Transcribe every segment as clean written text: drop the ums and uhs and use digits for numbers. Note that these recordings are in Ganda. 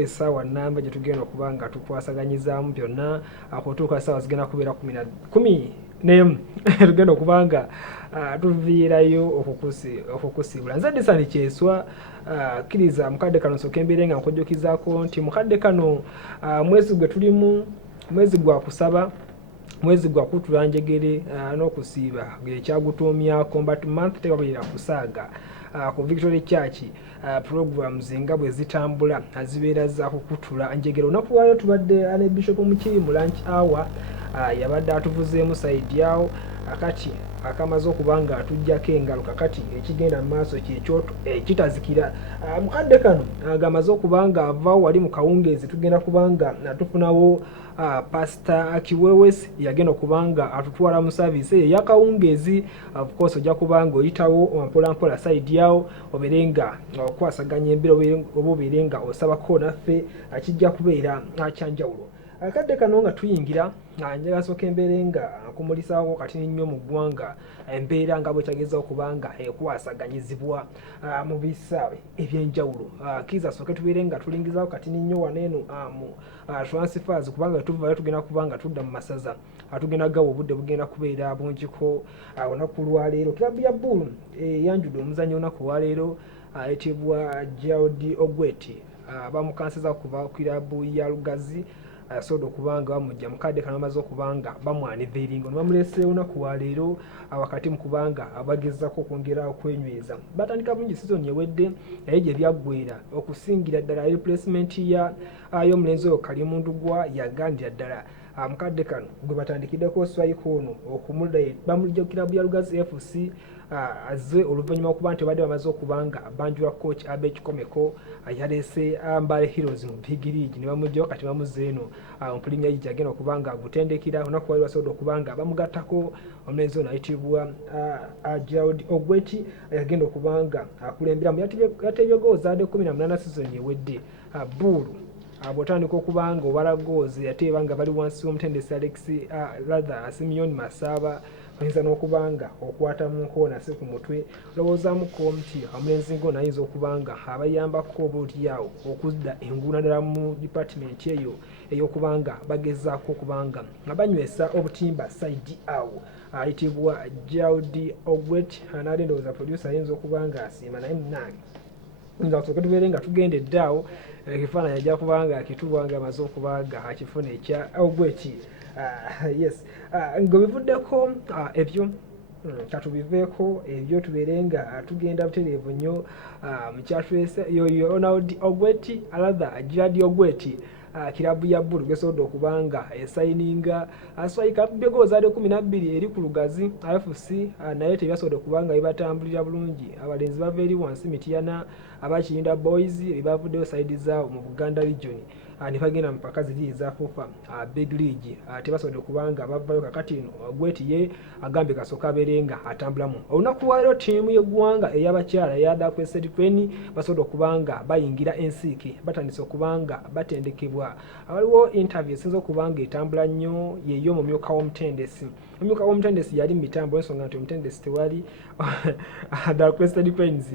essaawa nnamba gye tugenda okuba nga tukwasaganyizaamu byonna okutuuka essaawa zigenda kubeera 11 tugenda okuba nga tuviirayo okukusibula. Nze Disani Kyeswa kkiriza mukadde kano nsooka embeere nga nkujjukizaako nti mukadde kano mwezi gwe tulimu mwezi gwa kusaba, mwezi gwa kutula njegere n'okusiiba ekyagutuumya Combat Month tewabeera kusaaga ku Victory Church programs nga bwe zitambula zibeera za kukutula njegere. Olunaku lwayo tubadde ne Bishop Mukiri mu lunch hour yabadde atuvuzeemu side yawo akati akamaze okuba nga atuggyako engalo kakati ekigenda mu maaso kyekyoto kitazikira. Mukadde kano gamaze okuba nga avaawo wali mu kawungeezi tugenda kuba nga tufunawo Pastor Kiwewesi yagenda okuba nga atutwala mu service eyo ey'akawungeezi. Of course ojja kuba nga oyitawo mpolampola side yawo obeere nga okwasaganya embeera oba obeere nga osabako naffe kijja kubeera kyanjawulo. Akadde kano nga tuyingira njagala sooka embeere nga nkumulisaako kati nnyo mu ggwanga embeera nga bwe kyageza okuba nga ekwasaganyizibwa mu bisaawe ebyenjawulo. Kiza sooke tubeere nga tulingizaako kati nnyo waneeno mu transfers kubanga tuvayo tugenda kuba nga tudda mu masaza tugenda gawa obudde bugenda kubeera bungiko. Olunaku lwaleero kilabu ya Bull yanjudde omuzannyo olunaku olwaleero ayitibwa Gerald Ogweti bamukansiza kuva ku kilabu ya Lugazi asobola okuba nga bamujja mukadde kano bamaze okuba nga bamwaniviringa ono bamuleeseewo olunaku lwaleero wakati mu kuba nga abagezaako okwongera okwenyweza. Batandika bulungi sizoni ewedde naye gye byaggweera okusingira ddala replacement y'omulenzi oyo Kalimundugwa yagandira ddala mukadde kano gwe batandikiddeko swayiko ono bamulija ku kilabu ya Lugazi FC azze oluvannyuma okuba nti badde bamaze okuba nga banjula coach Abekikomeko yaleese Mbale Heroes mu Big League ne bamugjawo kati bamuzze eno Premier League agenda okuba nga agutendekera. Olunaku wali basobola okuba nga bamugattako omulenzi ono ayitibwa Gerald Ogweti yagenda okuba nga akulemberamu yateebye goozi adde 18 sizoni ewedde. Bull bw'otandika okuba nga obala goozi yateeba nga bali wansi w'omutendesi Alex Simeon Masaba oyinza n'okuba nga okwata mu nkoona si ku mutwe lowoozaamuko nti omulenzi ng'ono ayinza okuba nga abayambako oboolyawo okudda enguuna ddala mu department eyo ey'okuba nga bagezaako okuba nga banywesa obutimba side awo ayitibwa Gerald Ogweti. Anaali ndowooza producer ayinza okuba nga asiima naye munnange nga tusooke tubeere nga tugendedde awo ekifaananyi ajja kuba nga akituwa nga amaze okuba nga akifuna ekya Ogweti. Yes ng'obivuddeko ebyo katubiveeko ebyo tubeere nga tugenda butereevu nnyo mu kyatulese yoyo Ronald Ogweti alatha Gerald Ogweti kilabu ya Bull gesobodde okuba nga esayininga aswayika akubye goozi adde 12 eri ku Lugazi FC naye tebyasobodde okuba nga bibatambulira bulungi. Abalenzi bava eri wansi Mityana Abakirinda Boys bebavuddeyo side zaawo mu Buganda region ne bagenda mu mpaka ziri eza FUFA Big League tebasobodde okuba nga bavayo kakati ino Ogweti ye agambye kasooka abeere nga atambulamu. Olunaku lwaleero ttiimu y'eggwanga ey'abakyala eya Dark West Queen basobodde okuba nga bayingira ensiike batandise okuba nga batendekebwa. Waliwo interview esinza okuba nga etambula nnyo yeeyo omumyuka w'omutendesi. Omumyuka w'omutendesi yali mu mitambo ensonga nti omutendesi tewali Dark West Queens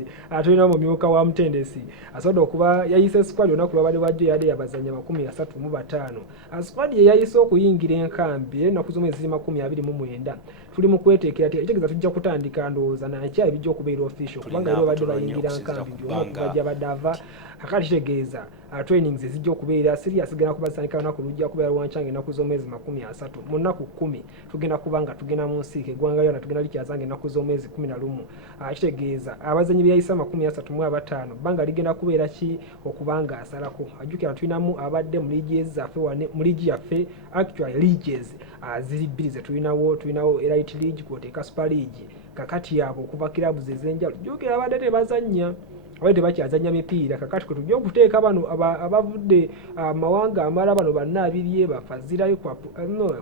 tulina omumyuka wa mutendesi asobodde okuba yayise squad olunaku lwabadde bwajjo yali yabazanya 35. Squad ye yayise okuyingira enkambi ennaku z'omwezi 29 tuli mu kweteekera tekitegeeza tujja kutandika ndowooza nankya ebijja okubeera official kubanga era badde bayingira nkambi byonna badde ava kakati kitegeeza trainings ezijja okubeera serious genda kubasandika olunaku lujja kubeera lwankyanga ennaku z'omwezi 30 mu nnaku 10 tugenda kuba nga tugenda mu nsiike eggwanga lyonna tugenda likyazanga ennaku z'omwezi 11 kitegeeza abazanyi byayisa 35 bbanga ligenda kubeera ki okuba nga asalako. Ajjukira tulinamu abadde mu ligies zaffe mu ligi yaffe actually ligies ziri 2 ze tulinawo Elite League kwoteeka Super League kakati abo okuva kilabu ez'enjawulo jjukira abadde tebazannya abadde tebakyazannya mipiira kakati kwe tujja okuteeka bano abavudde mawanga amala bano bannaabirye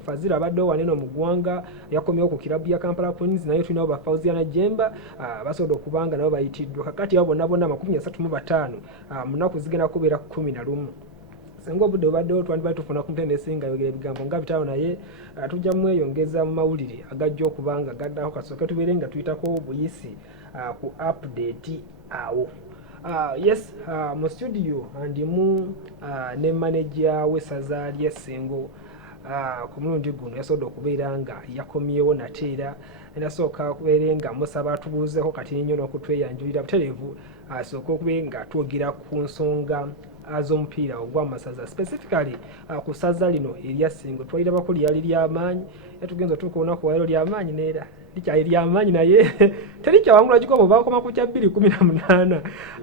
Fazira abaddewo waneeno mu ggwanga yakomyewo ku kilabu ya Kampala Queens naye tulinawo Fauziana Jemba basobodde okubanga nabo bayitiddwa kakati abo bonna 35 mu nnaku zigenda kubeera 11. Singa obudde bubaddewo twandibadde tufuna ku mutendesi nga yogera ebigambo nga bitawo naye tujja mweyongeza mu mawulire agajja okuba nga gaddako kasooke tubeere nga tuyitako buyisi ku update awo. Yes, mu studio ndimu ne manager w'essaza ly'e Ssingo. Ku mulundi guno yasobodde okubeera nga yakomyewo nate era nasooka okubeera nga musaba atubuuzeeko kati nnyo n'okutweyanjulira butereevu asooke okube nga twogera ku nsonga z'omupiira ogw'amasaza specifically ku ssaza lino erya Ssingo twalirabako lyali ly'amaanyi era tugenza otuuka olunaku walero ly'amaanyi neera likyali ly'amaanyi naye terikyawangula gikopo bakoma ku kya 218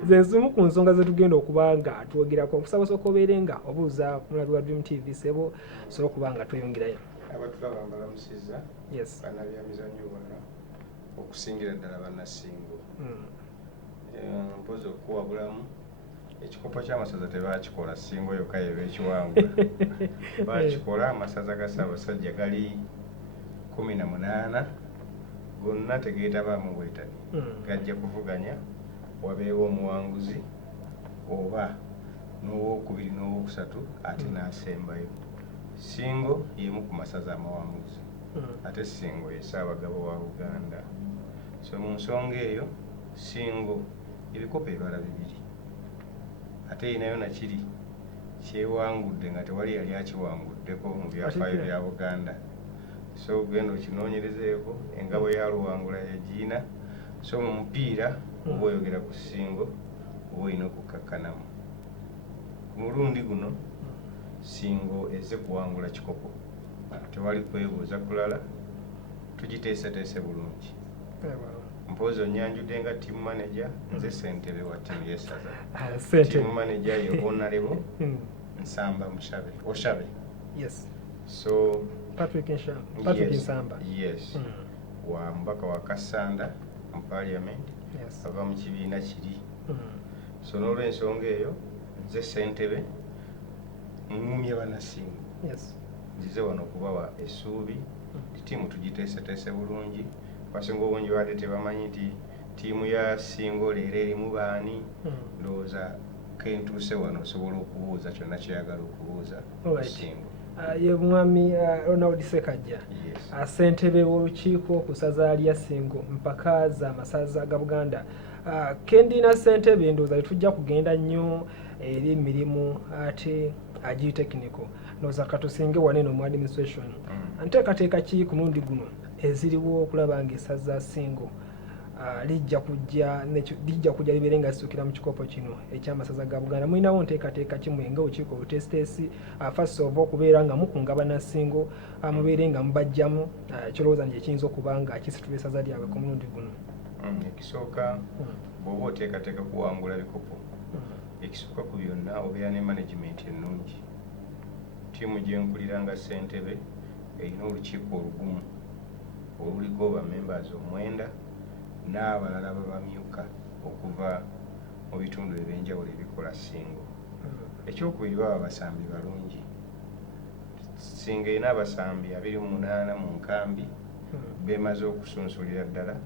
zenzimu ku nsonga ze tugenda okuba nga twogerako okusaba osooka obeere nga obuuza ku mulabi wa Dream TV sebo sobola okuba nga tweyongerayo. Abatulaba mbalamusizza bannabyamizannyo bonna okusingira ddala bannassingo mpozi okuwabulamu ekikopo ky'amasaza tebakikola Ssingo yokka yeba ekiwangula bakikola amasaza ga Ssaabasajja gali 18 gonna tegeetabaamu bwetani gajja kuvuganya wabeewo omuwanguzi oba n'owokubiri n'owokusatu ate n'asembayo. Ssingo y'emu ku masaza amawanguzi ate Ssingo ye Ssaabagabo wa Uganda. So mu nsonga eyo Ssingo ebikopo ebala 2 ate erinayo nakiri kyewangudde nga tewali yali akiwanguddeko mu byafaayo bya Buganda. So genda okinoonyerezeeko engabo ya Luwangula yagiina. So mu mupiira oba oyogera ku Ssingo oba olina okukkakkanamu. Ku mulundi guno Ssingo ezze kuwangula kikopo, tewali kwebuuza kulala, tugiteeseteese bulungi. Mpozi onnyanjudde nga team manager, nze ssentebe wa ttiimu y'essaza. Team manager ye Honorable Nsamba Oshabe. Yes. So Patrick Nsamba. Yes. Wa mbaka wa Kasanda mu Parliament. Yes. Ava mu kibiina kiri. So n'olw'ensonga eyo nze ssentebe ngumye bannassingo. Yes. Nzize wano okubawa essuubi ttiimu tugiteeseteese bulungi. Abasinga obungi baadde tebamanyi nti ttiimu ya Ssingo leero erimu baani. Ndowooza kentuuse wano osobola okubuuza kyonna kyeyagala okubuuza Ssingo. Ye mwami Ronald Ssekajja, ssentebe w'olukiiko ku ssaza lya Ssingo mpaka z'amasaza ga Buganda. Kendina ssentebe ndowooza tujja kugenda nnyo eri emirimu ate agiri technical. Ndowooza katusinge waneno mu administration. Nteekateeka ki ku mulundi guno eziriwo okulaba ng'essaza Ssingo lijja kujja libeere nga lisukira mu kikopo kino eky'amasaza ga Buganda. Mulinawo nteekateeka ki mwe nga olukiiko olutesiteesi first of all okubeera nga mukunga bannassingo mubeere nga mubajjamu kyolowooza nti ekiyinza okuba nga kisitula essaza lyabwe ku mulundi guno? Ekisooka bw'oba oteekateeka kuwangula bikopo, ekisooka ku byonna obeera ne management ennungi. Ttiimu gye nkulira nga ssentebe erina olukiiko olugumu oluliko bamembers 9 n'abalala babamyuka okuva mu bitundu ebyenjawulo ebikola Ssingo. Ekyokubiri baba abasambi balungi. Ssingo erina abasambi 28 mu nkambi beemaze okusunsulira ddala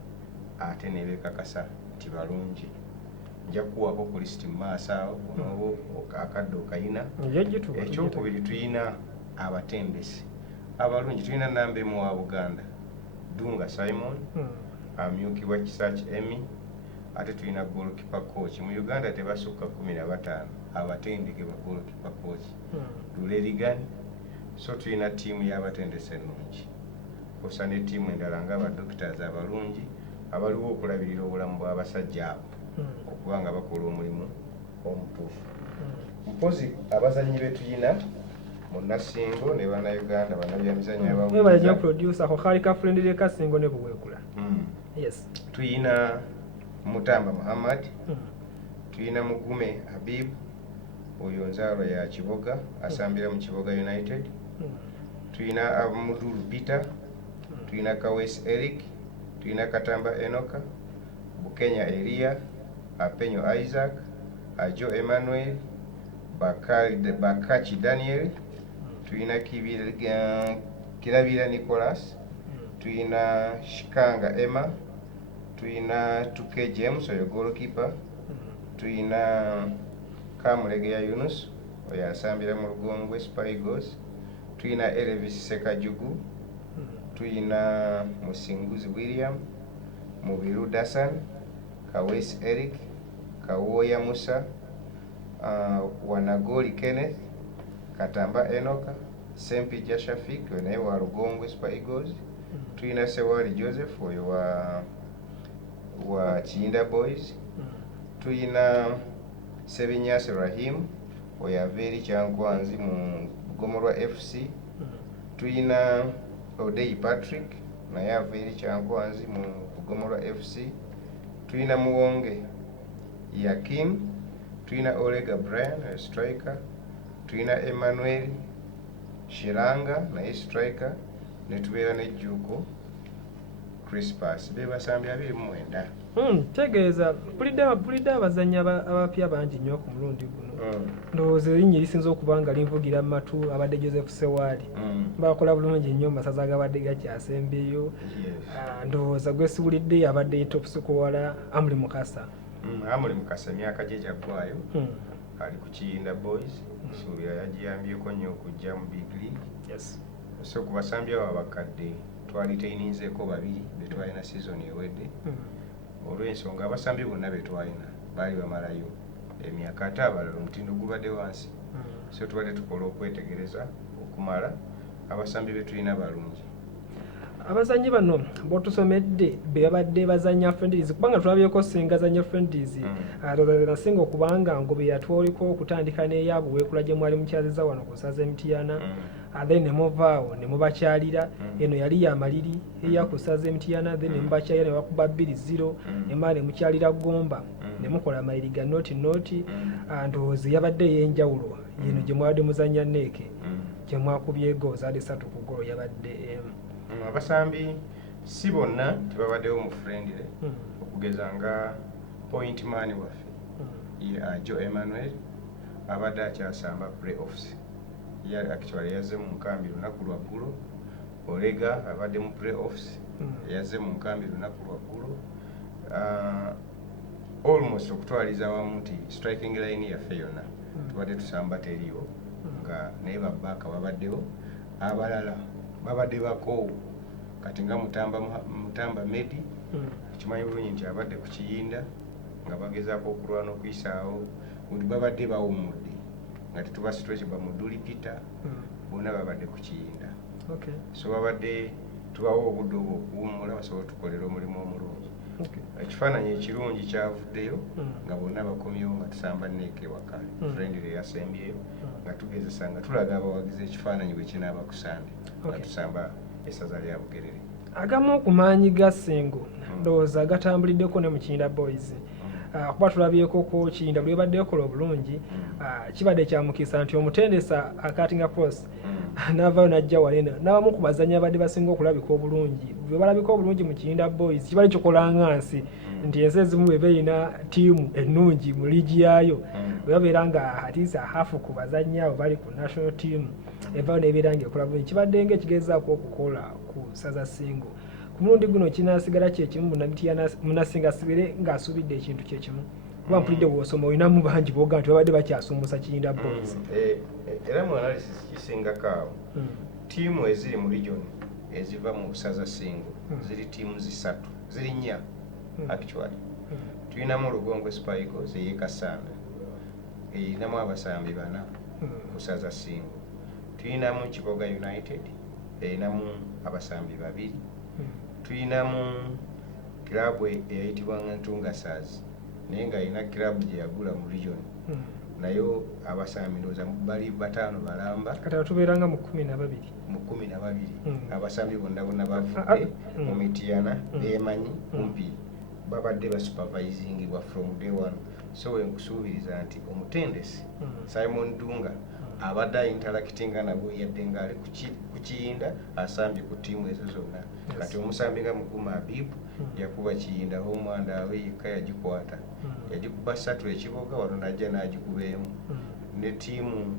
ate ne beekakasa nti balungi. Nja kukuwaako ku lisiti mu maaso awo onooba akadde okayina. Ekyokubiri tulina abatendesi abalungi. Tulina namba emu wa Buganda Dunga Simon amyukibwa Kisaach Emmy, ate tulina goalkeeper coach. Mu Uganda tebasukka 15 abatendeke ba goalkeeper coach Lulerigani. So tulina ttiimu y'abatendesi ennungi kosa ne ttiimu endala ng'abadoctors abalungi abaliwo okulabirira obulamu bw'abasajja abo okuba nga bakola omulimu omutuufu. Mpozi abazannyi be tulina Monna Ssingo ne bannayuganda bannabyamizannyo abaweebala producer ako kaali kafulendere ka Ssingo ne kuweekula. Yes. Tuyina Mutamba Muhammad, tuyina Mugume Habib, oyo nzaalwa ya Kiboga asambira mu Kiboga United. Tuyina Abumudulu Peter, tuyina Kawesi Eric, tuyina Katamba Enoka, Bukenya Elia, Apenyo Isaac, Ajo Emmanuel, Bakachi Daniel, tuyina Kirabira Nicholas, tuyina Shikanga Emma, tuyina Tuke James oyo goalkeeper, tuyina Kamulegeya Yunus oyo asambira mu Lugongwe Super Eagles, tuyina Elvis Sekajugu, tuyina Musinguzi William, Mubiru Dasan, Kawesi Eric, Kawoya Musa, Wanagoli Kenneth, Katamba Enoka, Sempija Shafik naye wa Rugongwe Super Eagles, tulina Sewali Joseph oyo wa Kiyinda Boys, tulina Sebinyase Rahim oyo aveeri Kyankwanzi mu Bugomolwa FC, tulina Odeyi Patrick naye aveeri Kyankwanzi mu Bugomolwa FC, tulina Muwonge Yakim, tulina Olega Brian striker, tulina Emmanuel Shiranga naye striker, ne tubeera ne Juko Crispus, be basambi 29. Tegeeza pulidde abazannyi abapya bangi nnyo ku mulundi guno. Ndowooza erinnya erisinza okuba nga linvugira mu matu abadde Joseph Sewali. Bakola bulungi nnyo mu masaza agabadde gakyasembeyo. Ndowooza gwesiwulidde abadde top scorer Amuli Mukasa. Amuli Mukasa emyaka gye gyaggwayo ali ku Kiyinda Boys, suubira yagiyambyeko nnyo okujja mu big league. Yes. So ku basambi abo abakadde twali teyininzeeko babiri be twalina season ewedde. Olw'ensonga abasambi bonna be twalina baali bamalayo emyaka ate abalala omutindo gubadde wansi. So tubadde tukola okwetegereza okumala abasambi be tulina balungi. Abazannyi bano botusomedde be babadde bazannya friendlies kubanga tulabyeko singa zanya friendlies nasinga okubanga ngobe yatwoliko okutandika n'eyaabo weekula gye mwali mukyaziza wano ku Ssaza Emitiana then ne muvaawo ne mubakyalira eno yali yamaliri eya ku Ssaza Emitiana then ne mubakyalira ne bakuba 2-0 emala ne mukyalira Gomba ne mukola amayiri ga noti ndowooza yabadde ey'enjawulo yeno gye mwabadde muzannya Neeke gye mwakubye goals adi 3 ku golo yabadde abasambi si bonna tebabaddewo mu friendly okugeza nga point man waffe Joe Emmanuel abadde akyasamba playoffs actually yazze mu nkambi lunaku lwaggulo. Olega abadde mu playoffs yazze mu nkambi lunaku lwaggulo. Almost okutwaliza wamu nti striking line yaffe yonna tubadde tusamba teriyo nga naye babbaaka babaddewo abalala babadde bakoowu kati nga Mutamba Medi kimanyi bulungi nti abadde ku Kiyinda nga bagezaako okulwana okuyisaawo babadde bawummudde nga tetuba stretch bamuduli Peter bonna babadde ku Kiyinda. So babadde tubawo obudde obw'okuwummula basobole tukolera omulimu omulungi. Ekifaananyi ekirungi kyavuddeyo nga bonna bakomyewo nga tusamba Neeke waka friendly yasembyeyo nga tugezesa nga tulaga abawagizi ekifaananyi bwe kinaaba ku Sande nga tusamba essaza lya Bugerere. Agamu ku maanyi ga Ssingo ndowooza gatambuliddeko ne mu Kiyinda Boys. Kuba tulabyeko ko Kiyinda bwe badde ekola obulungi kibadde kya mukisa nti omutendesa akatinga cross n'avaayo n'ajja walena n'abamu ku bazannyi abadde basinga okulabika obulungi bwe balabika obulungi mu Kiyinda Boys kibali kikola ngansi nti ensi ezimu bwe beeyina ttiimu ennungi mu liigi yaayo bwe babeera nga atiisa hafu ku bazannyi abo bali ku national team evaayo n'ebeera ng'ekola bulungi kibadde ng'ekigezaako okukola ku Ssaza Ssingo. Ku mulundi guno kinaasigala kyekimu munasinga asigire ng'asuubidde ekintu kyekimu kuba mpulidde bw'osoma olinamu bangi booga nti babadde bakyasumbusa Kiyinda Boys. Era mu analysis kisingako awo ttiimu eziri mu region eziva mu Ssaza Ssingo ziri ttiimu ziri 4 actually. Tulinamu Rugongwe Super Eagles ey'e Kasanda erinamu abasambi 4 ku Ssaza Ssingo. Tulinamu Kiboga United erinamu abasambi 2. Tulinamu kilabu eyayitibwa Ntunga Stars naye nga alina kilabu gye yagula mu region nayo abasambi ndowooza bali 5 balamba kati tubeeranga mu 12 abasambi bonna bavudde mu Mitiana beemanyi kumpi babadde basupervisingibwa from day one. So wenkusuubiriza nti omutendesi Simon Dunga abadde interactinga nabo yadde nga ali ku Kiyinda asambye ku ttiimu ezo zonna. Kati omusambi nga Mukuma Habib yakuba Kiyinda omwanda we yekka yagikwata yagikuba 3 ekiboga wano najja n'agikubeemu ne ttiimu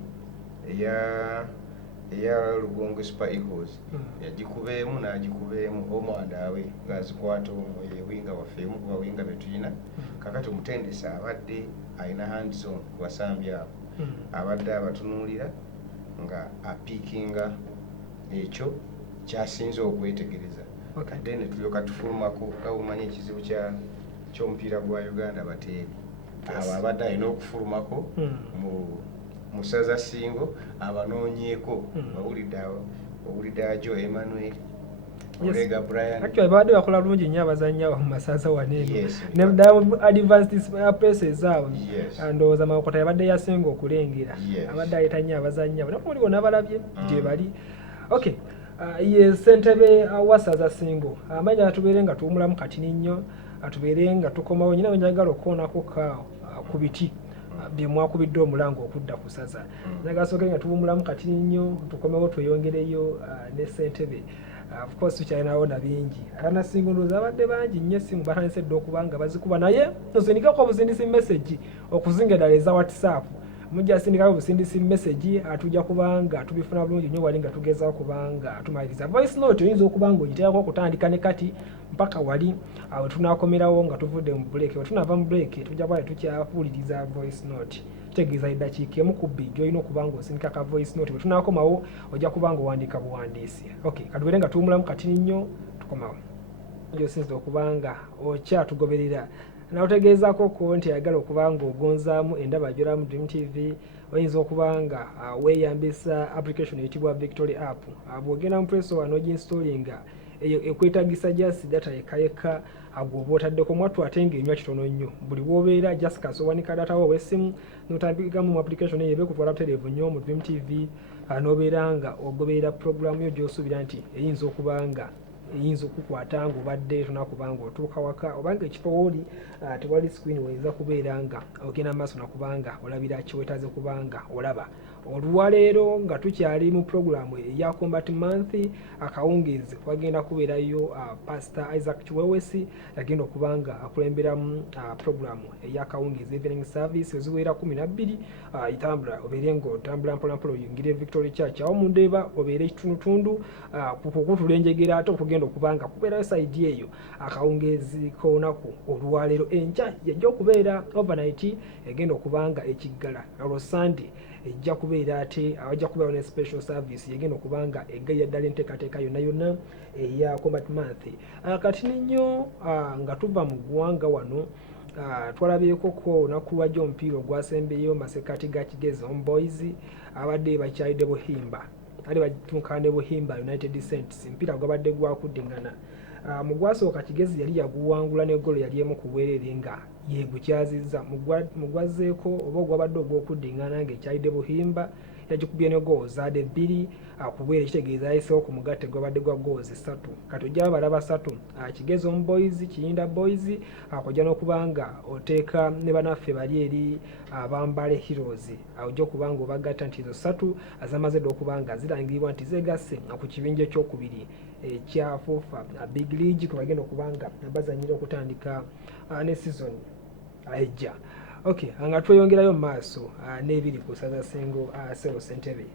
eya Rugongwe Super Eagles yagikubeemu n'agikubeemu omwanda we ng'azikwata omwo yewinga waffeemu ku bawinga be tulina. Kakati omutendesi abadde alina hands on ku basambi abo abadde abatunuulira nga apiikinga ekyo kyasinze okwetegereza. Then tulyoka tufulumako nga bumanyi ekizibu ky'omupiira gwa Uganda bateebi abo abadde alina okufulumako mu ssaza Ssingo abanoonyeeko owulidde ajo Emmanuel Olega Brian actually baadde bakola bulungi nnyo abazannyi abo mu masaza waneeno ne advanced places abo ndowooza Mawokota yabadde yasinga okulengera abadde aleeta nnyo abazannyi abo nakuliko n'abalabye gye bali okay ye ssentebe wa ssaza Ssingo amanya atubeere nga tuwumulamu katini nnyo atubeere nga tukomawo nyina bwe njagala okukoonako kaawo ku biti bye mwakubidde omulango okudda ku ssaza njagala sooke nga tuwumulamu katini nnyo tukomewo tweyongereyo ne ssentebe of course tukyalinawo na bingi abaana Ssingo ndowooza abadde bangi nnyo essimu batandise dda okuba nga bazikuba naye nosindikako obusindisi message okuzinga eddala eza WhatsApp mujja sindikako obusindisi message atujja kubanga tubifuna bulungi nnyo wali nga tugezaho kubanga tumaliriza voice note oyinza okuba nga ogiteekako okutandika ne kati mpaka wali awo tunaakomerawo nga tuvudde mu break bwe tunava mu break tujja kuba tukyafuuliriza voice note kitegeeza eddakiika emu ku bbiri gy'olina okuba nga osindika ka voice note bwe tunaakomawo ojja kuba nga owandiika buwandiisi okay katubeere nga tuwumulamu katini nnyo tukomawo gy'osinzira okuba nga okyatugoberera n'otegeezaako ko nti ayagala okuba nga ogonzaamu endaba ajolamu Dream TV oyinza okuba nga weeyambisa application eyitibwa Victory app bw'ogenda mu Play Store n'oginstallinga eyo ekwetagisa just data yekka agwoba otaddeko mwattu ate ng'enywa kitono nnyo buli w'obeera just kasowanika data wo ow'essimu n'otandikamu mu application eyo ebekutwala butereevu nnyo mu Dream TV n'obeera nga ogoberera programu yo gy'osuubira nti eyinza okuba nga eyinza okukwata ng'obadde tonakuba nga otuuka waka obanga ekifo wooli tewali screen weyinza kubeera nga ogenda maaso nakubanga olabira kiwetaze kubanga olaba olwaleero nga tukyali mu programu eya Combat Month akawungeezi wagenda kubeerayo Pastor Isaac Chiwewesi yagenda okubanga akulemberamu programu eya akawungeezi evening service eziwera 12 itambula obeere ng'otambula mpolampola oyingire Victory Church awo mu Ndeeba obeere ekitundutundu kukutulenjegera ate okugenda okubanga kubeerayo side eyo akawungeezi k'olunaku olwaleero enkya yajja okubeera overnight egenda okubanga ekiggala olwo Sunday ejja kubeera ate awajja kubeerawo ne special service yegenda okubanga eggalira ddala enteekateeka yonna eya Combat Month kati nnyo nga tuva mu ggwanga wano twalabyeko ko olunaku lwajja omupiira ogwasembeyo masekati ga Kigezi Homeboys abadde bakyalidde Buhimba ali batunkane Buhimba United Saints mpira gwabadde gwakuddingana mu gwasooka Kigezi yali yaguwangula n'eggolo yali emu ku bwereere nga yegukyazizza mu gwazeeko oba ogwabadde ogw'okuddingana ng'ekyalidde Buhimba yagikubye ne goals zaade 2 ku bwere kitegeeza yayiseewo ku mugatte gwabadde gwa goals 3 kati ojja balaba 3 Kigezi Homeboys Kiyinda Boys akojja n'okubanga oteeka ne banaffe bali eri Bambale Heroes ojja okubanga obagatta nti ezo 3 azamaze dda okubanga zirangiribwa nti zeegasse ku kibinja ekyokubiri ekya FUFA Big League kwe bagenda okubanga bazanyira okutandika ne season ejja okay nga tweyongerayo mu maaso n'ebiri ku ssaza Ssingo Sero Ssentebe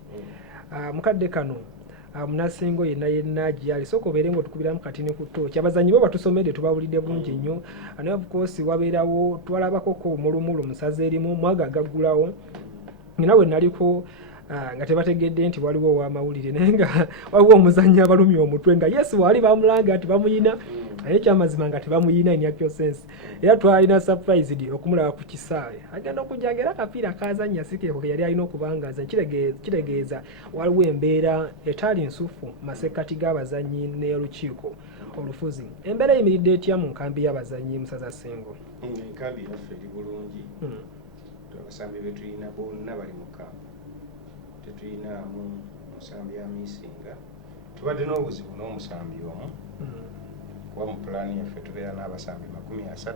mukadde kano Munassingo yenna gyali sooka obeere ng'otukubiramu katini ku ttooki abazannyi bo batusomedde tubawulidde bulungi nnyo naye of course wabeerawo twalabakoko mulumulu mu ssaza erimu mwagagaggulawo nina bwe naliko nga tebategedde nti waliwo ow'amawulire naye nga waliwo omuzannyi abalumya omutwe nga yes waali bamulanga nti bamuyina naye ekyamazima nga tebamuyina in actual sense era twalina surprised okumulaba ku kisaawe agenda okujja ng'era akapiira kazannya sikeko ke yali alina okubanga azannya kitegeeza waliwo embeera etaali nsufu masekkati g'abazannyi n'olukiiko olufuzi embeera eyimiridde etya mu nkambi y'abazannyi mu ssaza Ssingo enkambi yaffe eri bulungi abasambi be tulina bonna bali mu kambi tetuyinaamu musambi amisinga tubadde n'obuzibu n'omusambi omu kuba mu pulaani yaffe tubeera n'abasambi 30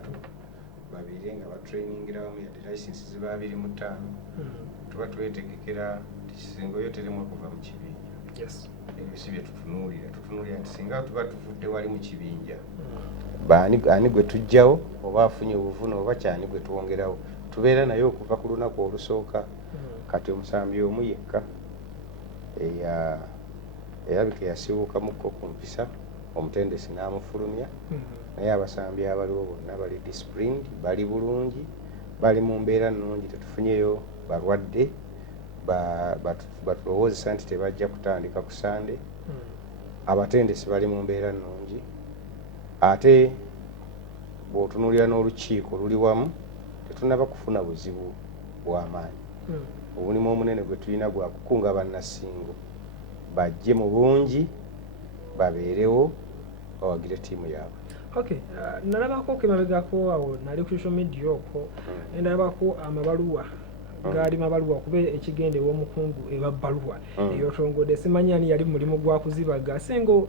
babiri nga batrainingirawamu yadde licensi ziba 25 tuba twetegekera nti Ssingo yo teremu okuva mu kibinja ebyo si bye tutunuulira nti singa tuba tuvudde wali mu kibinja ani gwe tujjawo oba afunye obuvune oba kyani gwe tuwongerawo tubeera naye okuva ku lunaku olusooka kati omusambi omu yekka eyabika yasibuukamukko ku mpisa omutendesi n'amufulumya naye abasambi abaliwo bonna bali disciplined bali bulungi bali mu mbeera nnungi tetufunyeyo balwadde batulowoozesa nti tebajja kutandika ku Sande abatendesi bali mu mbeera nnungi ate bw'otunuulira n'olukiiko luli wamu tetunaba kufuna buzibu bw'amaanyi. Obulimu omunene gwe tulina gwa kukunga bannasingo bajje mu bungi babeerewo bawagire ttiimu yaabwe. Okay, nalabako kemabegako awo nali ku social media okwo ndabako amabaluwa gaali mabaluwa kuba ekigende w'omukungu ebabbaluwa eyotongodde simanyi ani yali mulimu gwa kuzibaga Ssingo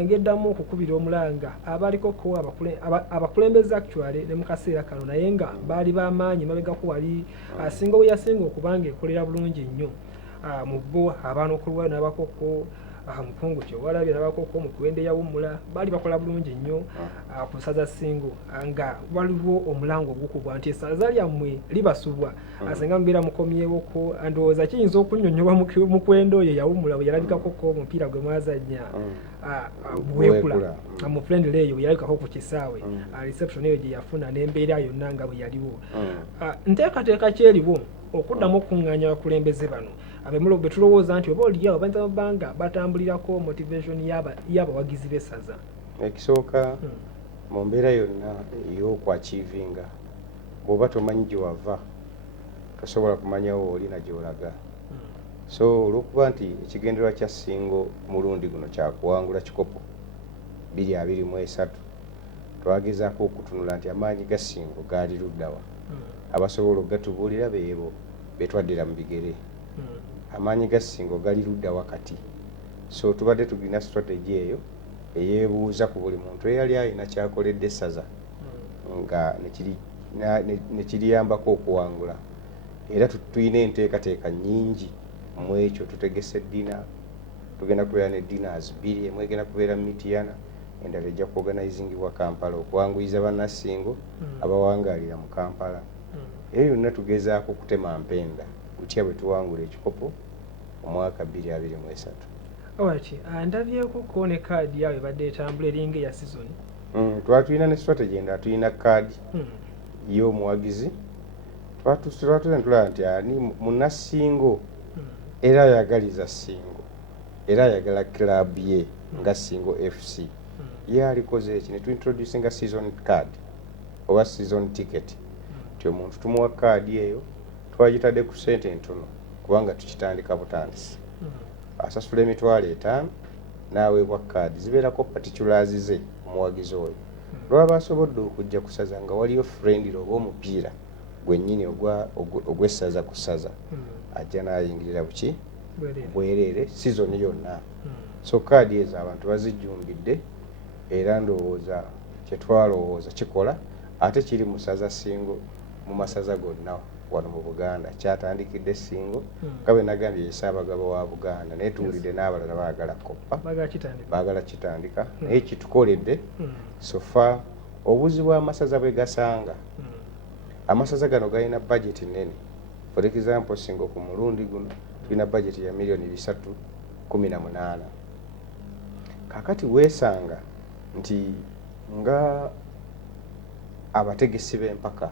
ngeddamu okukubira omulanga abaliko ko abakulembeza actually ne mu kaseera kano naye nga baali b'amaanyi mabegako wali Ssingo we yasinga okubanga ekolera bulungi nnyo mu bo abaana okulwa n'abakoko mukungu kyewalabye n'abakoko mu kwende yawummula baali bakola bulungi nnyo ku ssaza Ssingo nga waliwo omulango ogukubwa nti essaza lyammwe libasubwa asenga mubeera mukomyewoko ndowooza kiyinza okunnyonnyola mu kwendo oyo yawummula bwe yalabikakoko omupiira gwe mwazannya bwekula mu friendly eyo bwe yalabikako ku kisaawe reception eyo gye yafuna n'embeera yonna nga bwe yaliwo nteekateeka kyeriwo okuddamu okuŋŋaanya abakulembeze bano abemulo bwe tulowooza nti oba oliawo bayinza banga batambulirako motivation y'abawagizi b'essaza. Ekisooka mu mbeera yonna ey'okwachivinga bw'oba tomanyi gye wava tosobola kumanyawo olina gy'olaga. So olw'okuba nti ekigendererwa kya Ssingo mulundi guno kyakuwangula kikopo 2023 twagezaako okutunula nti amaanyi ga Ssingo gaali luddawa abasobola okugatubuulira beebo betwaddira mu bigere. Amaanyi ga Ssingo gali ludda wakati. So tubadde tulina strategy eyo eyeebuuza ku buli muntu eyali alina kyakoledde essaza nga nekiriyambako okuwangula. Era tulina enteekateeka nnyingi mu ekyo tutegese eddina tugenda kubeera ne dinners 2 emu egenda kubeera Mityana endala ejja kuorganizingibwa Kampala okuwanguyiza bannassingo abawangaalira mu Kampala. Eyo yonna tugezaako kutema mpenda kutya bwe tuwangula ekikopo omwaka 2023. Alright, ndabyeko ko ne kaadi yawe badde etambula eringa ya season. Twatulina ne strategy endala tulina kaadi y'omuwagizi twatulentula nti ani munnassingo era ayagaliza Ssingo era ayagala club ye nga Ssingo FC ye alikoze eki ne tuintroducinga season card oba season ticket ti omuntu tumuwa kaadi eyo twagitadde ku ssente ntono kubanga tukitandika butandisi asasula $5,000 n'aweebwa kaadi zibeerako particulars ze omuwagizi oyo lwaba asobodde okujja ku ssaza nga waliyo friendly oba omupiira gwennyini ogw'essaza ku ssaza ajja n'ayingirira buki bwereere season yonna. So kaadi ezo abantu bazijjumbidde era ndowooza kyetwalowooza kikola ate kiri mu ssaza Ssingo mu masaza gonna wano mu Buganda kyatandikidde Ssingo nga bwe nagambye ye Ssaabagaba wa Buganda naye tuwulidde n'abalala baagala koppa baagala kitandika naye kitukoledde sofa obuzi bw'amasaza bwe gasanga amasaza gano galina budget nnene. For example Ssingo ku mulundi guno tulina budget ya $318,000. Kakati weesanga nti nga abategesi b'empaka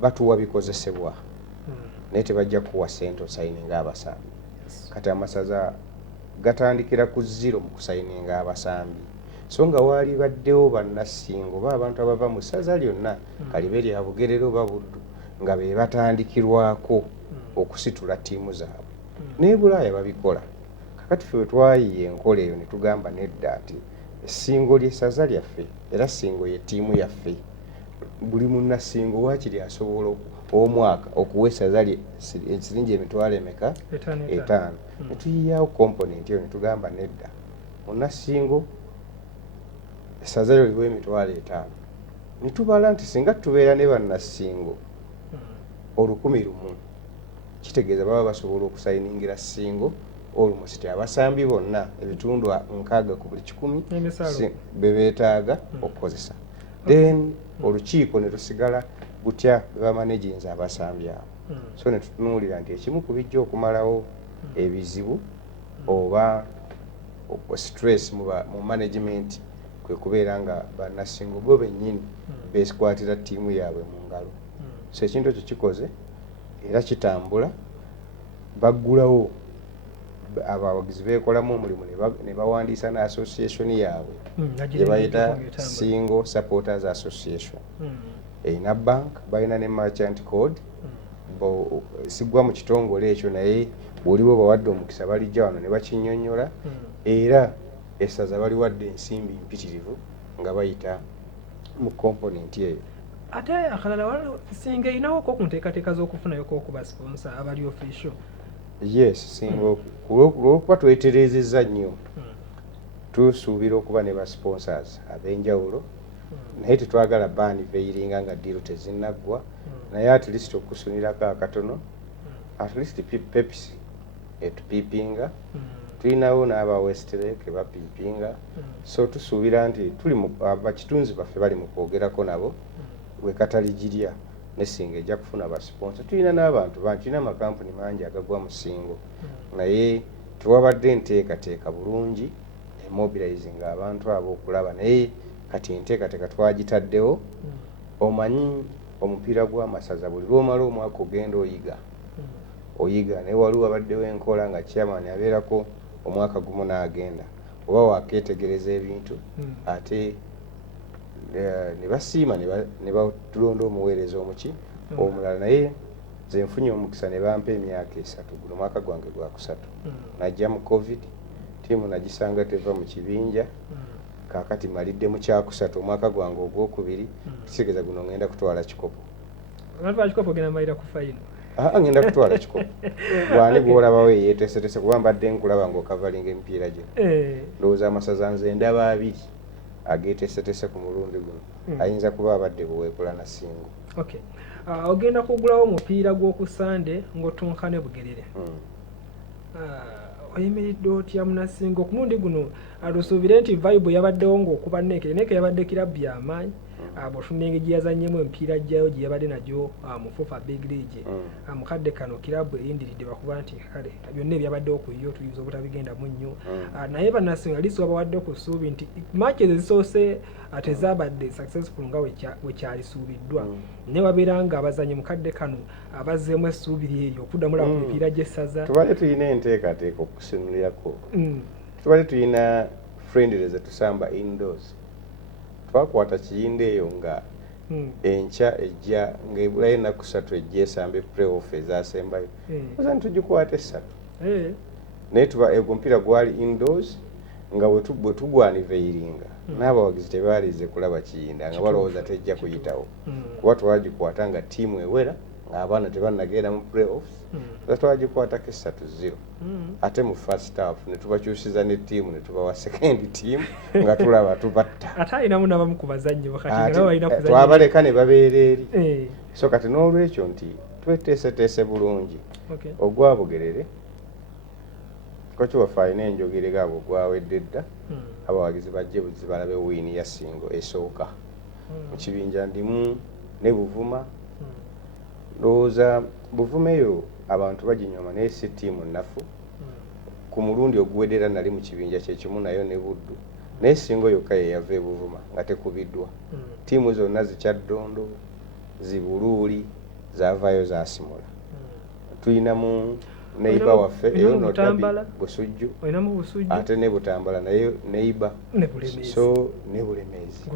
batuwa bikozesebwa naye tebajja kuwa ssente osayininga abasambi. Kati amasaza gatandikira ku 0 mu kusayininga abasambi. So nga waali baddewo bannassingo ba abantu abava mu ssaza lyonna kalibe lya Bugerere oba Buddu nga be batandikirwako okusitula ttiimu zaabwe. Naye Bulaaya babikola. Kakati ffe twayiye enkola eyo ne tugamba nedda ati Ssingo ly'essaza lyaffe era Ssingo ye ttiimu yaffe. Buli munnassingo waakiri asobola omwaka okuwa essaza lye esiringi $5,000 ne tuyiyaawo component eyo ne tugamba nedda munnassingo essaza lyo liwe $5,000 ne tubala nti singa tubeera ne bannassingo 1,000 kitegeeza baba basobola okusayiningira Ssingo olumusi abasambi bonna ebitundu 60 ku buli 100 be beetaaga okukozesa. Then olukiiko ne lusigala butya bamanaginza abasambi abo. So ne tutunuulira nti ekimu ku bijja okumalawo ebizibu oba stress mu management kwe kubeera nga bannassingo bo bennyini beesikwatira ttiimu yaabwe mu ngalo. So ekintu ekyo kikoze era kitambula baggulawo abawagizi beekolamu omulimu ne bawandiisa ne association yaabwe gye bayita Ssingo Supporters Association. erina bank balina ne merchant code sigwa mu kitongole ekyo naye bw'oliwo bawadde omukisa balijja wano ne bakinnyonnyola era essaza baliwadde ensimbi mpitirivu nga bayita mu component eyo. Ate akalala waliwo Singa erinawo-ko ku nteekateeka z'okufunayoko okuba sponsor abali official. Yes, Singa olw'okuba twetereezezza nnyo tusuubira okuba ne ba sponsors ab'enjawulo naye tetwagala baani veiringa nga diiro tezinnaggwa naye at least okusunirako akatono at least Pepsi etupiipinga tulinawo n'aba Westlake bapiipinga so tusuubira nti tuli abakitunzi baffe bali mu kwogerako nabo bwe kataligirya ne Singa ejja kufuna ba sponsor. Tulina n'abantu tulina amakampuni mangi agagwa mu Ssingo naye tewabadde nteekateeka bulungi mobilizing abantu abo okulaba naye kati enteekateeka twagitaddewo. Omanyi omupiira gw'amasaza buli lwomala omwaka ogenda oyiga naye waliwo abaddewo enkola nga chairman abeerako omwaka gumu n'agenda oba wakeetegereza ebintu ate ne basiima ne batulonda omuweereza omuki omulala naye nze nfunye omukisa ne bampa emyaka 3 guno mwaka gwange gwa 3 najja mu covid tiimu nagisanga teva mu kibinja kakati malidde mu kyakusatu omwaka gwange ogwokubiri kisigeza guno ngenda kutwala kikopo. Ngenda kutwala kikopo gwani gwolabawo yeeteesetese kuba mbadde nkulaba ng'okavalinga emipiira gye ndowooza amasaza nze ndaba abiri ageeteesetese ku mulundi guno ayinza kuba abadde buweekula na Ssingo. Ogenda kugulawo omupiira gw'oku Sande ng'otunkane Bugerere. Oyimiridde otya Munassingo ku mulundi guno alusuubire nti vibe yabaddewo ng'okuba Neeke yabadde kirabbi y'amaanyi bw'otunula engeri gye yazannyemu emipiira gyayo gye yabadde nagyo mu FUFA Big League mukadde kano kirabbu eyindiridde bakuba nti kale byonna ebyabaddewo ku yo tuyinza obutabigendamu nnyo naye bannassinga liisi babawadde ku ssuubi nti match ezisoose tezaabadde successful nga bwe kyalisuubiddwa naye babeera nga abazannyi mukadde kano abazzeemu essuubiri eryo okuddamu laba ku mipiira gy'essaza. Tubadde tulina enteekateeka okusinulirako tubadde tulina friendly ze tusamba indoors twakwata kiyinde eyo nga enkya ejja ng'ebulayo ennaku 3 ejja esambe playoff ezasembayo oza ntugyikwata 3 naye tuba omupiira gwali indoors nga bwe tugwaniveiringa n'abawagizi tebaalize kulaba kiyinda nga balowooza tejja kuyitawo kuba twagikwata nga ttiimu ewera ng'abaana tebannagenda mu playoffs twagikwatako 3-0 ate mu first half ne tubakyusiza ne ttiimu ne tubawa second team nga tulaba tubatta ate alinamu n'abamu ku bazannyi twabaleka ne babeera eri so kati n'olwekyo nti tweteeseteese bulungi ogwa Bugerere koki waffe alina enjogere gaabwe gwawedde dda abawagizi bajje balabe wiini ya Ssingo esooka mu kibinja ndimu ne Buvuma ndowooza Buvuma eyo abantu baginyoma naye si ttiimu nnafu ku mulundi oguwedera nali mu kibinja kyekimu nayo ne Buddu naye Ssingo yokka ye yava e Buvuma nga tekubiddwa ttiimu zonna zikyaddondo zibuluuli zaavaayo zasimula tulinamu neiba waffe eyo notabi Busujju ate ne Butambala naye neiba so ne Bulemeezi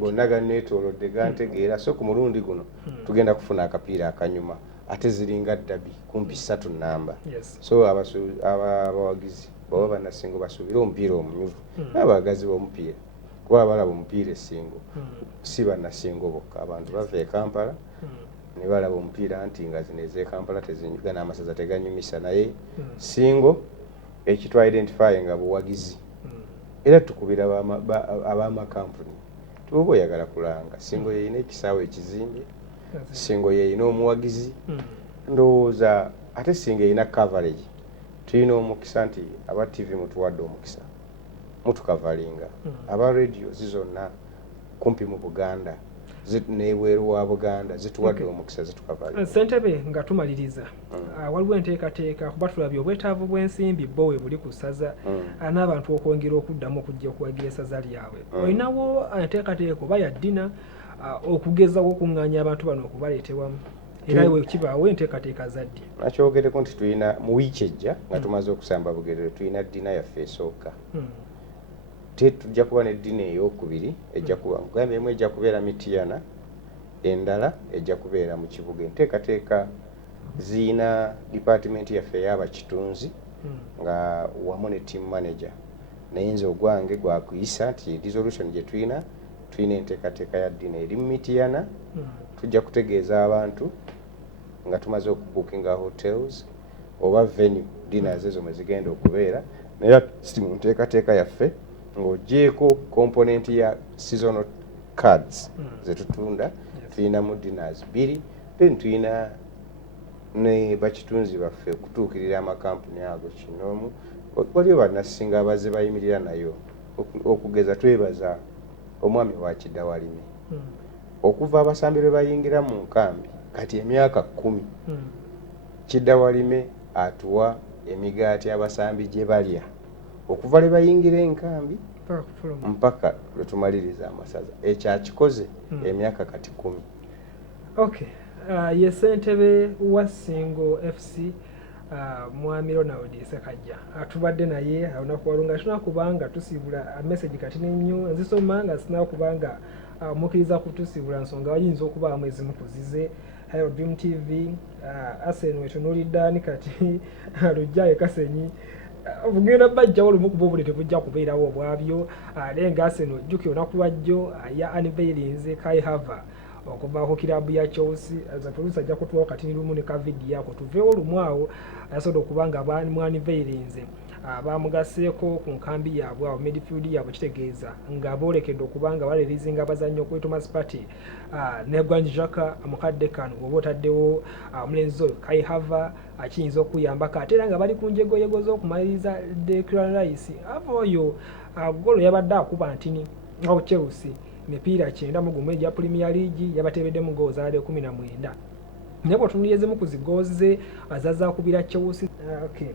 gonna ganeetoolodde gantegeera so ku mulundi guno tugenda kufuna akapiira akanyuma ate ziringa ddabi kumpi 3 nnamba so abawagizi baba bannassingo basuubire omupiira omunyuvu n'abagazi b'omupiira kuba balaba omupiira e Ssingo si bannassingo bokka abantu bava e Kampala ne balaba omupiira nti nga zino ez'e Kampala tezinyigana amasaza teganyumisa naye Ssingo ekitwa identify nga buwagizi era tukubira ab'amakampuni tuba oyagala kulanga Ssingo yeyina ekisaawe ekizimbe Ssingo yeyina omuwagizi ndowooza ate Ssingo eyina coverage tulina omukisa nti aba TV mutuwadde omukisa mutukavalinga aba radio zizonna kumpi mu Buganda nebweru wa Buganda zituwadde omukisa zitukavalinga. Ssentebe nga tumaliriza waliwo enteekateeka kuba tulabye obwetaavu bw'ensimbi bo we buli ku ssaza n'abantu okwongera okuddamu okujja okuwagira essaza lyabwe olinawo enteekateeka oba ya ddina okugezawo okuŋŋaanya abantu bano okubaleetewamu era we kibaawo enteekateeka za ddi nakyogereko nti tulina mu wiiki ejja nga tumaze okusamba Bugerere tulina ddina yaffe esooka tujja kuba n'eddiina ey'okubiri ejja kuba mugambye emu ejja kubeera Mityana, endala ejja kubeera mu kibuga. Enteekateeka ziina department yaffe ey'abakitunzi nga wamu ne team manager, naye nze ogwange gwakuyisa nti resolution gye tulina enteekateeka ya ddiina eri mu Mityana. Tujja kutegeeza abantu nga tumaze okubukinga hotels oba venue dinners ezo mwe zigenda okubeera, naye si mu nteekateeka yaffe ng'ogyeko component ya seasonal cards ze tutunda. Tulinamu dinners 2, then tulina ne bakitunzi baffe okutuukirira amakampuni ago kinoomu. Waliwo bannasinga abazze bayimirira nayo okugeza twebaza omwami wa Kiddawalime okuva abasambi lwe bayingira mu nkambi kati emyaka 10 Kiddawalime atuwa emigaati abasambi gye balya okuva lwe bayingira enkambi mpaka lwe tumaliriza amasaza. Ekyo akikoze emyaka kati 10. Okay. Ye ssentebe wa Ssingo FC mwami Ronald Ssekajja atubadde naye olunaku walunga tuna kubanga tusibula message kati nnyo nzisoma nga sina kubanga mukkiriza kutusibula nsonga wayinza okuba mwezi mukuzize Hayo Dream TV Arsenal wetunuliddani kati Rujjaye Kasenyi bugenda bajjawo lumu kuba obulete bujja kubeerawo obwabyo naye nga Arsenal jjukira olunaku lwajjo ya unveilings Kai Hava okuva ku kirabu ya Chelsea as a producer ajja kutuwa kati lumu ne ka video yako tuveewo lumu awo asobola okubanga mu unveilings bamugaseeko ku nkambi yaabwe awo midfield yaabwe kitegeeza nga boolekedde okubanga balerizinga abazannyi okwe Thomas Partey ne Granit Xhaka mukadde kano oba otaddewo omulenzi oyo Kai Hava akiyinza okuyambako ate era nga bali ku njegoyego z'okumaliriza Declan Rice ava oyo golo yabadde akuba ntini nga Chelsea mipiira 9 mu gumu egya Premier League yabatebeddemu goozi ali 19 naye bw'otunuulizemu ku zigoozi azaza akubira Chelsea. Okay.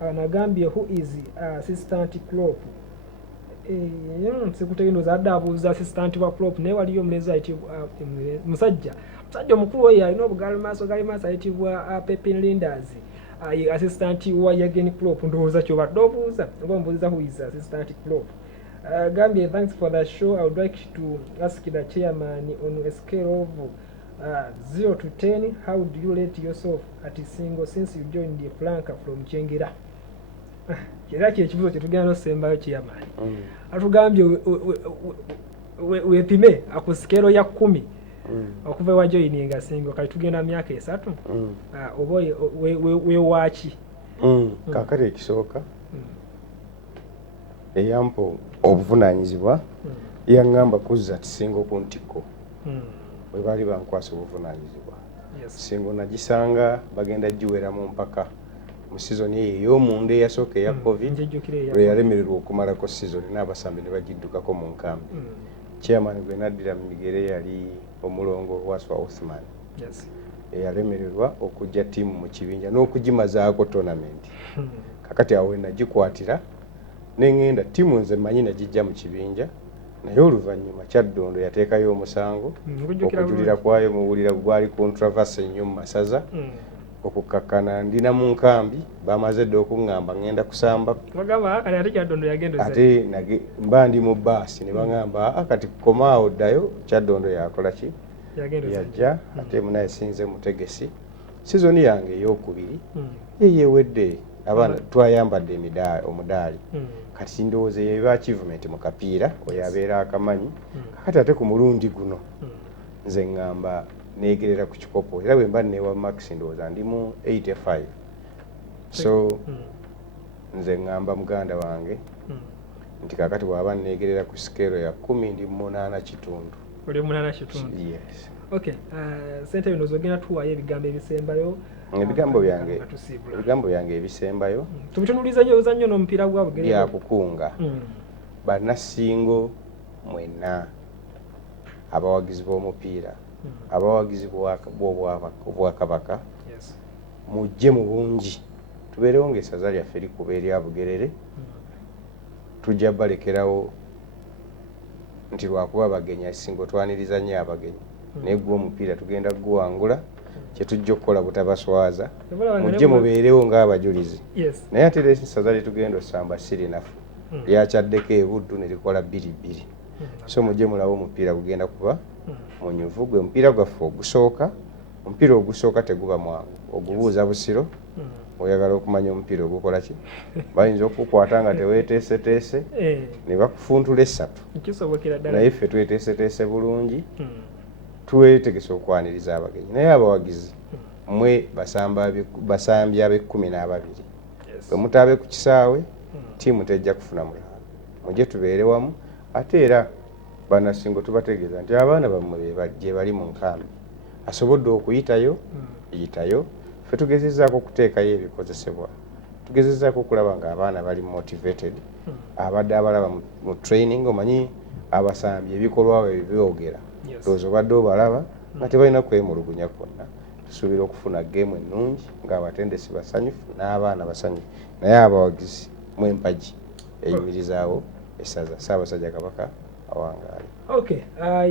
Anagambye who is assistant Klopp sikutegeeza adde abuuza assistant wa Klopp naye waliyo omulenzi ayitibwa musajja omukulu oyo alina obugali maaso ayitibwa Pepin Linders assistant wa Jurgen Klopp. Ndowooza kyobadde obuuza oba ombuuziza who is assistant Klopp. Gambia, thanks for the show. I would like to ask the chairman on a scale of 0 to 10, how do you rate yourself at Ssingo since you joined the flanker from Chengera? Kera kyekibuzo kye tugenda n'osembayo chairman. Atugambye weepime ku scale ya 10 okuva wa joininga Ssingo kati tugenda myaka 3 oba weewaki kakati ekisooka eyampo obuvunaanyizibwa yaŋŋamba kuzza Ssingo ku ntikko bwe baali bankwasa obuvunaanyizibwa. Ssingo nagisanga bagenda giweramu mpaka mu sizoni eyo ey'omunda eyasooka eya covid lwe yalemererwa okumalako sizoni n'abasambi ne bagiddukako mu nkambi. Chairman gwe naddira mu bigere yali omulongo Waswa Othman eyalemererwa okujja ttiimu mu kibinja n'okugimazaako tournament. Kakati awo we nagikwatira nengenda timu nze manyi najijja mu kibinja naye oluvannyuma Kyaddondo yateekayo omusango okujulira kwayo muwulira gwali controversy nnyo mu masaza okukakkana ndina mu nkambi bamaze dde okuŋŋamba ngenda kusamba ate mba ndi mu baasi ne baŋŋamba kati komaawo ddayo Kyaddondo yakola ki yajja ate munaye sinze mutegesi sizoni yange ey'okubiri yeyewedde abaana twayambadde omudaali kati ndowooza yeba achievement mu kapiira oyo abeera akamanyi kakati ate ku mulundi guno nze ŋŋamba neegerera ku kikopo era bwe mba neewa max ndowooza ndi mu 85 so nze ŋŋamba muganda wange nti kakati bw'aba neegerera ku sikeero ya 10 ndi mu 8 kitundu. Oli mu 8 kitundu? Yes. Okay. Sente bino zogenda tuwaayo ebigambo ebisembayo ebigambo byange ebisembayo tubitunuuliza nnyo ozannyo n'omupiira gwa bugere byakukunga bannassingo mwenna abawagizi b'omupiira abawagizi b'obwakabaka mujje mu bungi tubeerewo ng'essaza lyaffe likuba erya Bugerere tujja balekerawo nti lwakuba abagenyi Ssingo twaniriza nnyo abagenyi naye gwe omupiira tugenda guwangula kyetujja okukola butabaswaza mujje mubeerewo ng'abajulizi naye ate era essaza lyetugenda osamba sirinafu lyakyaddeko ebuddu ne likola 2-2 so mujje mulabe omupiira gugenda kuba munyuvu gwe mupiira gwaffe ogusooka omupiira ogusooka teguba mwangu ogubuuza busiro oyagala okumanya omupiira ogukola ki bayinza okukwata nga teweeteeseteese ne bakufuntula 3 naye ffe tweteeseteese bulungi twetegese okwaniriza abagenyi naye abawagizi mwe basambi ab'e12 bwe mutaabe ku kisaawe ttiimu tejja kufuna mulala mujje tubeere wamu ate era banasingo tubategeeza nti abaana bammwe gye bali mu nkambi asobodde okuyitayo yitayo ffe tugezezzaako okuteekayo ebikozesebwa tugezezzaako okulaba ng'abaana bali motivated abadde abalaba mu training omanyi abasambi ebikolwa bwe byogera ndowooza obadde obalaba nga tebalina kwemulugunya kwonna tusuubira okufuna geemu ennungi ng'abatendesi basanyufu n'abaana basanyufu naye abawagizi mu empagi eyimirizaawo essaza Ssaabasajja Kabaka awangaale. Okay,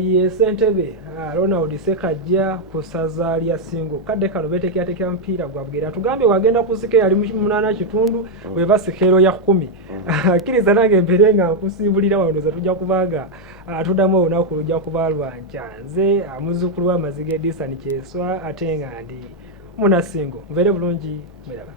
ye ssentebe Ronald Ssekajja ku ssaza lya Ssingo kadde kano beteekerateekera mupiira gwabwe era tugambye wagenda kusika yali 8 weba sekero ya 10 akkiriza nange mpeere nga nkusiibulira wano za tujja kubanga tuddamu olunaku lujja kuba lwanca nze muzzukulu w'Amazige Edison Kyeswa ate nga ndi Munasingo mbeere bulungi mweraba.